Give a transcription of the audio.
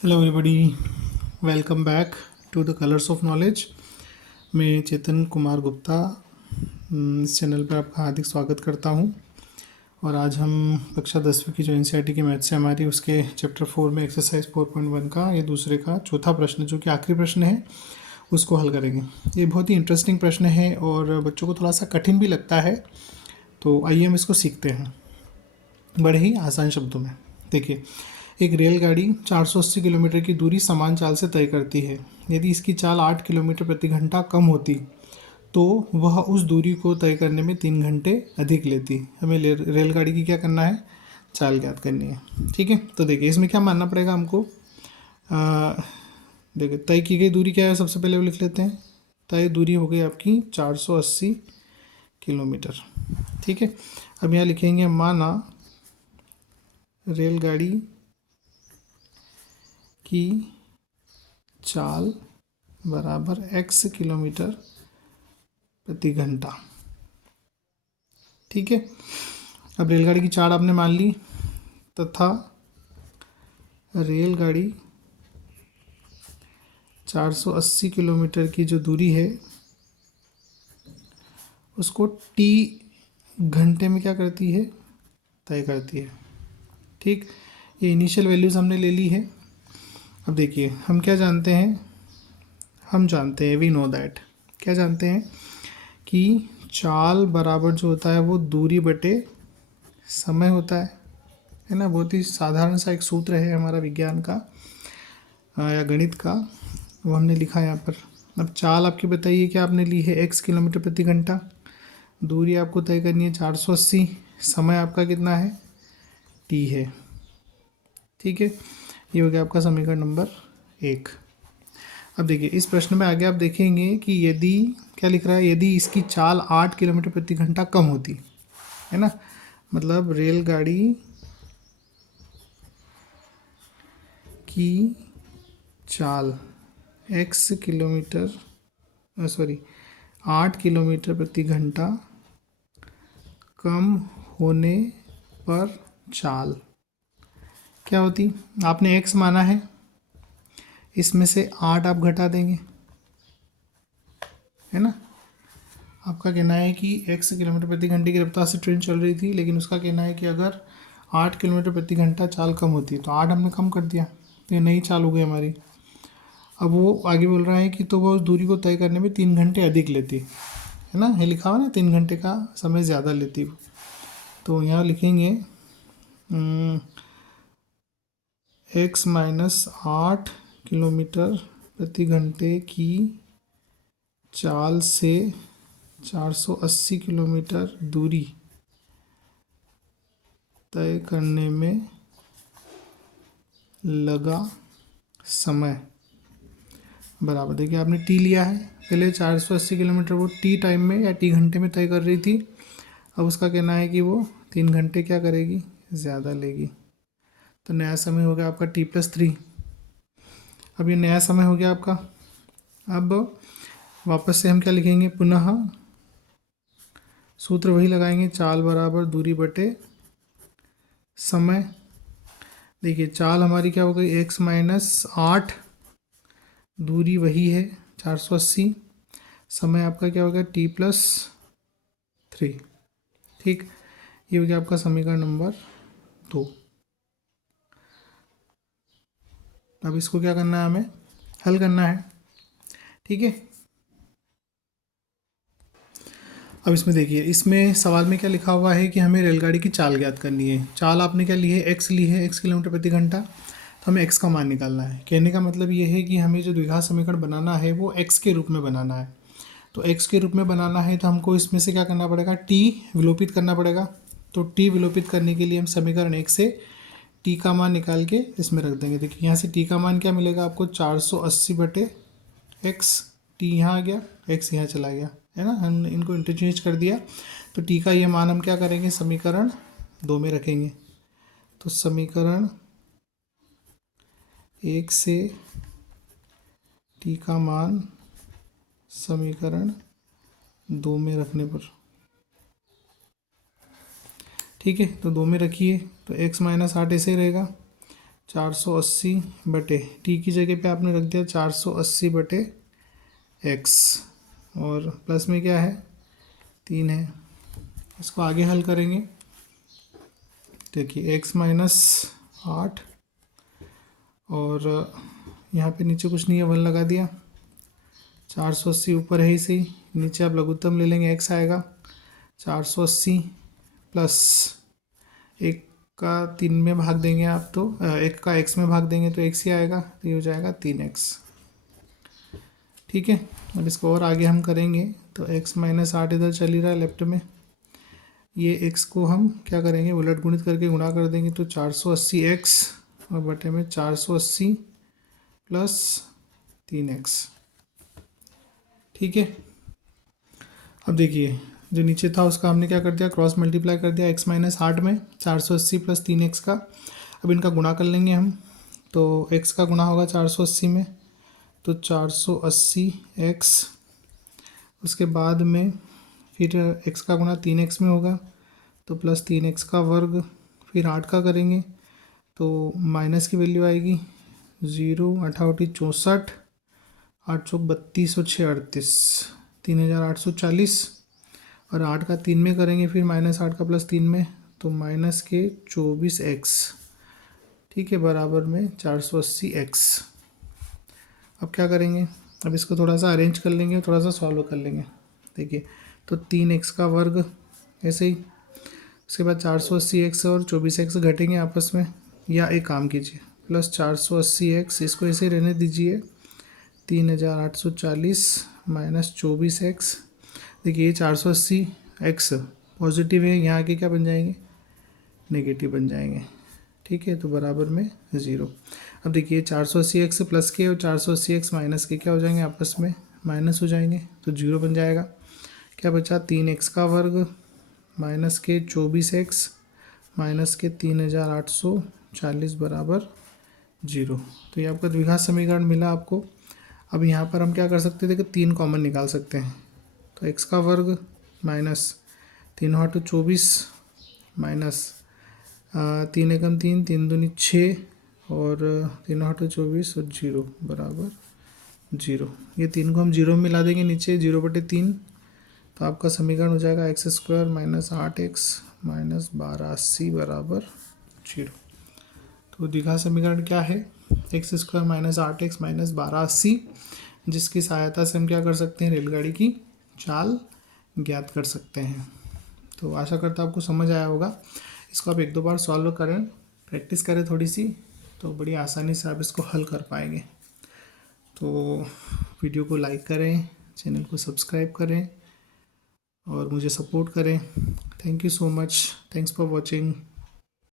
Hello everybody, welcome back to the colours of knowledge. मैं चेतन कुमार गुप्ता इस channel पर आपका हार्दिक स्वागत करता हूं। और आज हम कक्षा 10वीं की जो एनसीईआरटी की मैथ्स है हमारी, उसके चैप्टर 4 में एक्सरसाइज 4.1 का ये दूसरे का चौथा प्रश्न, जो कि आखिरी प्रश्न है, उसको हल करेंगे। ये बहुत ही इंटरेस्टिंग प्रश्न है और बच्चों को थोड़ा सा कठिन भी लगता है, तो आइए हम इसको सीखते हैं बड़े ही आसान शब्दों में। देखिए, एक रेलगाड़ी 480 किलोमीटर की दूरी समान चाल से तय करती है। यदि इसकी चाल 8 किलोमीटर प्रति घंटा कम होती तो वह उस दूरी को तय करने में 3 घंटे अधिक लेती। हमें रेलगाड़ी की क्या करना है, चाल ज्ञात करनी है। ठीक है, तो देखिए इसमें क्या मानना पड़ेगा हमको। देखिए, तय की गई दूरी क्या है, सबसे पहले वो लिख लेते हैं। तय दूरी हो गई आपकी 480 किलोमीटर। ठीक है, अब यहाँ लिखेंगे माना रेलगाड़ी की चाल बराबर x किलोमीटर प्रति घंटा। ठीक है, अब रेलगाड़ी की चाल आपने मान ली तथा रेलगाड़ी 480 किलोमीटर की जो दूरी है उसको t घंटे में क्या करती है, तय करती है। ठीक, ये इनिशियल वैल्यूज़ हमने ले ली है। अब देखिए हम क्या जानते हैं, हम जानते हैं वी नो दैट, क्या जानते हैं कि चाल बराबर जो होता है वो दूरी बटे समय होता है ना। बहुत ही साधारण सा एक सूत्र है हमारा विज्ञान का या गणित का, वो हमने लिखा है यहाँ पर। अब चाल आपकी बताइए क्या आपने ली है, x किलोमीटर प्रति घंटा। दूरी आपको तय करनी है 480, समय आपका कितना है, t है। ठीक है, ये हो गया आपका समीकरण नंबर 1। अब देखिए इस प्रश्न में आगे आप देखेंगे कि यदि क्या लिख रहा है, यदि इसकी चाल 8 किलोमीटर प्रति घंटा कम होती है ना, मतलब रेलगाड़ी की चाल 8 किलोमीटर प्रति घंटा कम होने पर चाल क्या होती। आपने x माना है, इसमें से 8 आप घटा देंगे, है ना। आपका कहना है कि x किलोमीटर प्रति घंटे की रफ्तार से ट्रेन चल रही थी, लेकिन उसका कहना है कि अगर 8 किलोमीटर प्रति घंटा चाल कम होती तो 8 हमने कम कर दिया, तो ये नई चाल हो गई हमारी। अब वो आगे बोल रहा है कि तो वो उस दूरी को तय करने में 3 घंटे अधिक लेती है ना, ये लिखा हुआ ना 3 घंटे का समय ज़्यादा लेती वो। तो यहाँ लिखेंगे x माइनस 8 किलोमीटर प्रति घंटे की चाल से 480 किलोमीटर दूरी तय करने में लगा समय बराबर। देखिए आपने टी लिया है, पहले 480 किलोमीटर वो टी टाइम में या टी घंटे में तय कर रही थी। अब उसका कहना है कि वो 3 घंटे क्या करेगी, ज़्यादा लेगी। तो नया समय हो गया आपका t+3। अब ये नया समय हो गया आपका। अब वापस से हम क्या लिखेंगे, पुनः सूत्र वही लगाएंगे, चाल बराबर दूरी बटे समय। देखिए चाल हमारी क्या हो गई, x माइनस 8, दूरी वही है 480, समय आपका क्या होगा t+3। ठीक, ये हो गया आपका समीकरण नंबर 2। अब इसको क्या करना है, हमें हल करना है। ठीक है, अब इसमें देखिए, इसमें सवाल में क्या लिखा हुआ है कि हमें रेलगाड़ी की चाल ज्ञात करनी है। चाल आपने क्या ली है, x ली है, x किलोमीटर प्रति घंटा, तो हमें x का मान निकालना है। कहने का मतलब ये है कि हमें जो द्विघात समीकरण बनाना है वो x के रूप में बनाना है। तो x के रूप में बनाना है तो हमको इसमें से क्या करना पड़ेगा, t विलोपित करना पड़ेगा। तो t विलोपित करने के लिए हम समीकरण 1 से t का मान निकाल के इसमें रख देंगे। देखिए यहाँ से t का मान क्या मिलेगा आपको, 480/x। t यहाँ आ गया, x यहाँ चला गया, है ना, हम इनको इंटरचेंज कर दिया। तो t का ये मान हम क्या करेंगे, समीकरण 2 में रखेंगे। तो समीकरण 1 से t का मान समीकरण 2 में रखने पर, ठीक है, तो 2 में रखिए तो x माइनस 8 ऐसे ही रहेगा। 480 बटे टी की जगह पे आपने रख दिया 480 बटे एक्स, और प्लस में क्या है 3 है। इसको आगे हल करेंगे, देखिए x माइनस 8, और यहाँ पे नीचे कुछ नहीं है, 1 लगा दिया। 480 ऊपर है ही सही, नीचे आप लघुत्तम ले लेंगे, x आएगा 480 प्लस 1 का 3 में भाग देंगे आप तो 1 का x में भाग देंगे तो x ही आएगा, तो ये हो जाएगा 3x। ठीक है, अब इसको और आगे हम करेंगे तो x माइनस 8 इधर चल ही रहा है लेफ्ट में, ये x को हम क्या करेंगे उलट गुणित करके गुणा कर देंगे, तो 480x और बटे में 480 प्लस 3x। ठीक है, अब देखिए जो नीचे था उसका हमने क्या कर दिया, क्रॉस मल्टीप्लाई कर दिया x माइनस 8 में 480 प्लस 3x का। अब इनका गुणा कर लेंगे हम, तो x का गुणा होगा 480 में, तो 480x, उसके बाद में फिर x का गुणा 3x में होगा तो प्लस 3x का वर्ग, फिर 8 का करेंगे तो माइनस की वैल्यू आएगी 0, 8 64, 8 32 और 6 38, 3840, और 8 का 3 में करेंगे फिर माइनस 8 का प्लस 3 में, तो माइनस के 24x। ठीक है, बराबर में 480x। अब क्या करेंगे, अब इसको थोड़ा सा अरेंज कर लेंगे, थोड़ा सा सॉल्व कर लेंगे। देखिए तो 3x का वर्ग ऐसे ही, उसके बाद 480x और 24x घटेंगे आपस में, या एक काम कीजिए प्लस 480x, इसको ऐसे ही रहने दीजिए, 3840 माइनस 24x। देखिए ये 480x पॉजिटिव है, यहाँ के क्या बन जाएंगे नेगेटिव बन जाएंगे। ठीक है, तो बराबर में 0। अब देखिए 480x प्लस के और 480x माइनस के क्या हो जाएंगे आपस में माइनस हो जाएंगे, तो 0 बन जाएगा। क्या बचा 3x का वर्ग माइनस के 24x माइनस के 3840 बराबर 0। तो ये आपका द्विघात समीकरण मिला आपको। अब यहाँ पर हम क्या कर सकते थे कि 3 कॉमन निकाल सकते हैं, तो x का वर्ग माइनस 3×8 = 24 माइनस 3 एकम 3, 3 दूनी 6 और 3×8 = 24 और 0 बराबर 0। ये 3 को हम 0 में मिला देंगे नीचे 0/3, तो आपका समीकरण हो जाएगा x² माइनस 8x माइनस 1280 बराबर 0। तो द्विघात समीकरण क्या है, x² माइनस 8x माइनस 1280, जिसकी सहायता से हम क्या कर सकते हैं रेलगाड़ी की चाल ज्ञात कर सकते हैं। तो आशा करता हूँ आपको समझ आया होगा। इसको आप 1-2 बार सॉल्व करें, प्रैक्टिस करें थोड़ी सी, तो बड़ी आसानी से आप इसको हल कर पाएंगे। तो वीडियो को लाइक करें, चैनल को सब्सक्राइब करें और मुझे सपोर्ट करें। Thank you so much, thanks for watching.